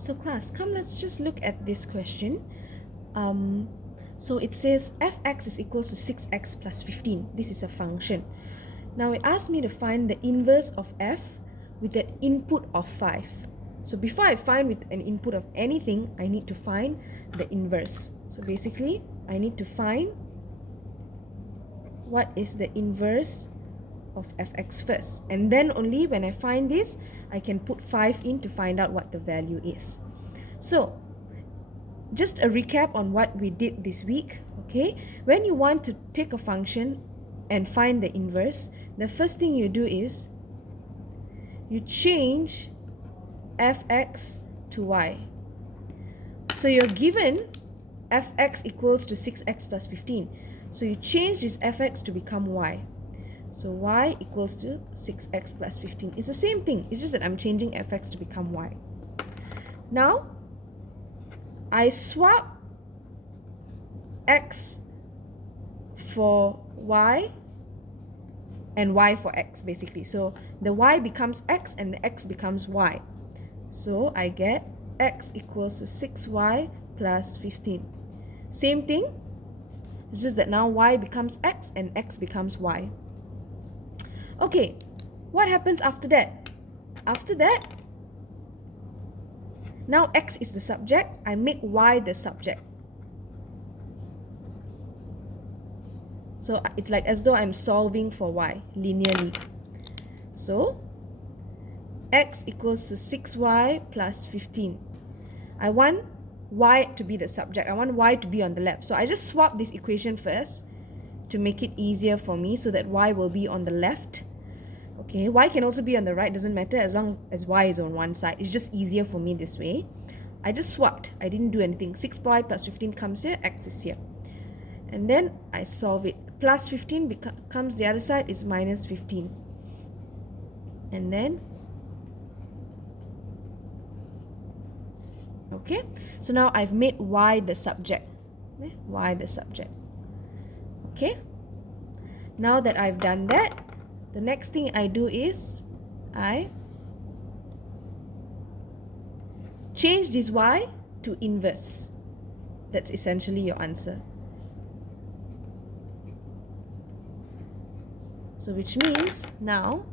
So class, come let's just look at this question. So it says fx is equal to 6x plus 15. This is a function. Now it asks me to find the inverse of f with an input of 5. So before I find with an input of anything, I need to find the inverse. So basically, I need to find what is the inverse of fx first. And then only when I find this, I can put 5 in to find out what the value is. So, just a recap on what we did this week, okay? When you want to take a function and find the inverse, the first thing you do is you change fx to y. So you're given fx equals to 6x plus 15. So you change this fx to become y. So y equals to 6x plus 15. It's the same thing. It's just that I'm changing fx to become y. Now, I swap x for y and y for x, basically. So the y becomes x and the x becomes y. So I get x equals to 6y plus 15. Same thing. It's just that now y becomes x and x becomes y. Okay, what happens after that? After that, now x is the subject, I make y the subject. So it's like as though I'm solving for y linearly. So x equals to 6y plus 15. I want y to be the subject. I want y to be on the left. So I just swap this equation first to make it easier for me so that y will be on the left. Okay, y can also be on the right, doesn't matter as long as y is on one side. It's just easier for me this way. I just swapped. I didn't do anything. 6y plus 15 comes here, x is here. And then I solve it. Plus 15 becomes the other side is minus 15. And then, okay, so now I've made y the subject. Y the subject. Okay, now that I've done that, the next thing I do is I change this y to inverse. That's essentially your answer. So which means now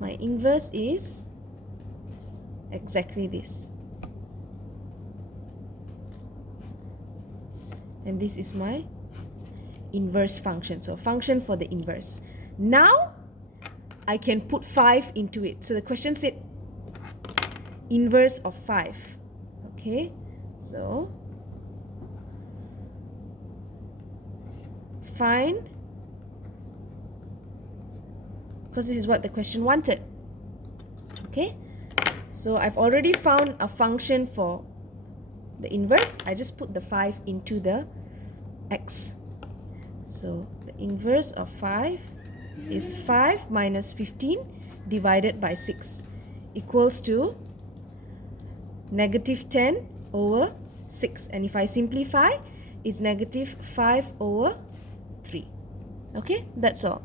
my inverse is exactly this. And this is my inverse function. So function for the inverse. Now I can put 5 into it. So the question said inverse of 5. Okay, so find, because this is what the question wanted. Okay, so I've already found a function for the inverse. I just put the 5 into the x. So the inverse of 5 is 5 minus 15 divided by 6 equals to negative 10 over 6. And if I simplify, it's negative 5 over 3. Okay, that's all.